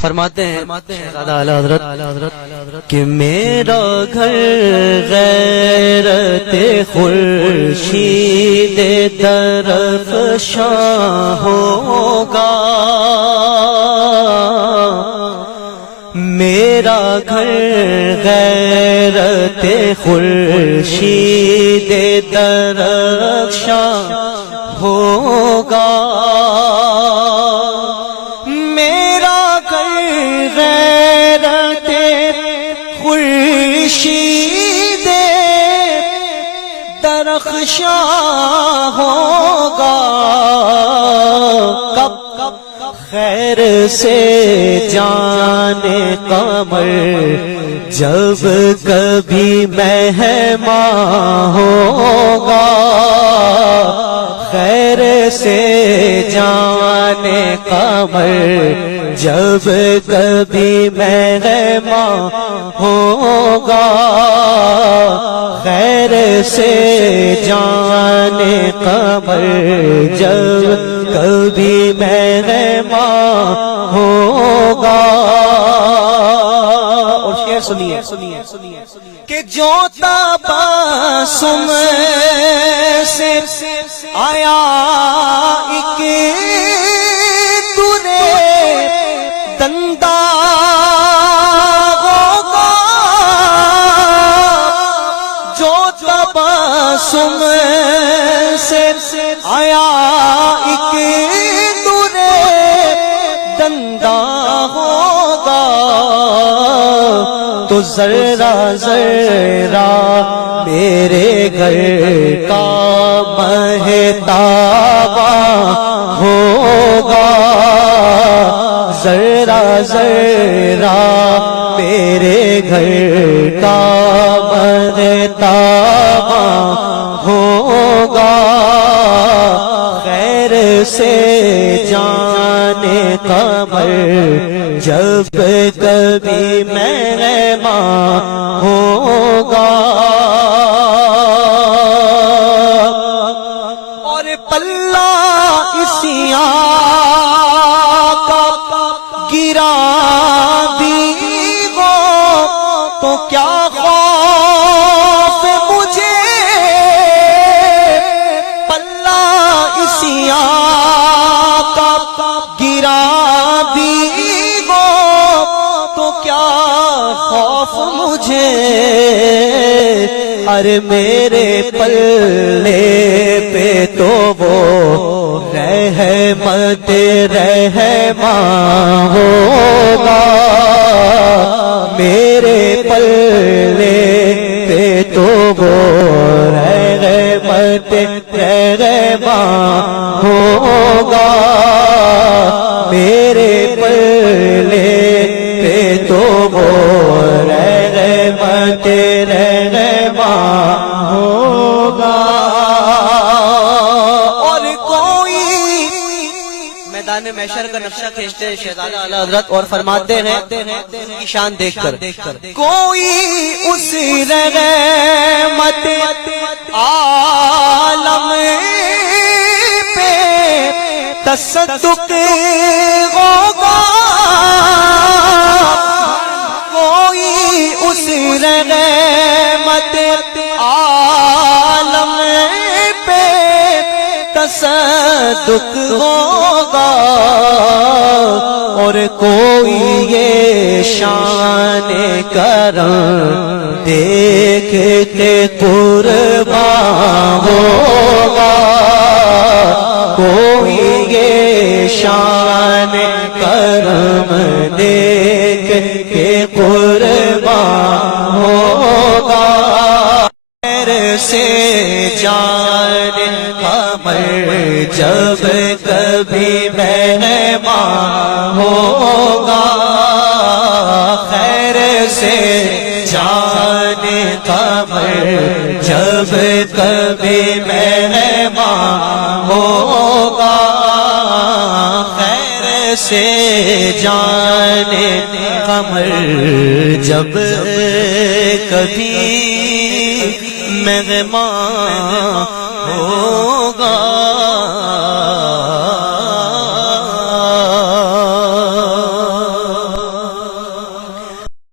فرماتے ہیں حضرت کہ میرا گھر غیرت خورشید درفشاں ہوگا، میرا گھر غیرت خورشید درفشاں ہوگا، خورشید درخشاں ہوگا، کب خیر سے جانے قمر جب کبھی مہمان ہوگا، خیر سے جانے قمر جب کبھی مہمان ہوگا، خیر سے جانے قمر جب کبھی مہمان ہوگا۔ اور شعر سنیے کہ جو تبسم سے آیا ایک دندہ ہوگا، جو تبسم سے آیا ایک دندہ ہوگا، تو ذرا ذرا میرے گھر کا مہتابا ہوگا، ذرا ذرا میرے گھر کا مہتابا ہوگا، خیر سے جانے قمر جب کبھی مہمان ہوگا، اور پلہ اسیاں گرا بھی ہو تو کیا خوف مجھے، پلہ اسیاں کا گرا بھی ہو تو کیا خوف مجھے، ارے میرے پلے پہ تو وہ رحمت رحمان ہوگا، میرے پلے پہ تو وہ رحمت رحمان ہوگا، میرے پلے پہ تو وہ رحمت رحمان ہوگا۔ محشر کا نقشہ کھینچتے ہیں شہزادہ اعلی حضرت اور فرماتے ہیں کی شان دیکھ کر، کوئی اس رحمت عالم پہ تصدق ہوگا، کوئی اس رحمت عالم پہ تصدق ہوگا، اور کوئی یہ شان کرم دیکھ کے قربان ہوگا، کوئی یہ شان کرم دیکھ کے قربان ہوگا، خیر سے جانے قمر جب کبھی مہمان ہوگا، خیر سے جانے قمر جب کبھی مہمان ہوگا، خیر سے جانے قمر جب کبھی مہمان ہوگا۔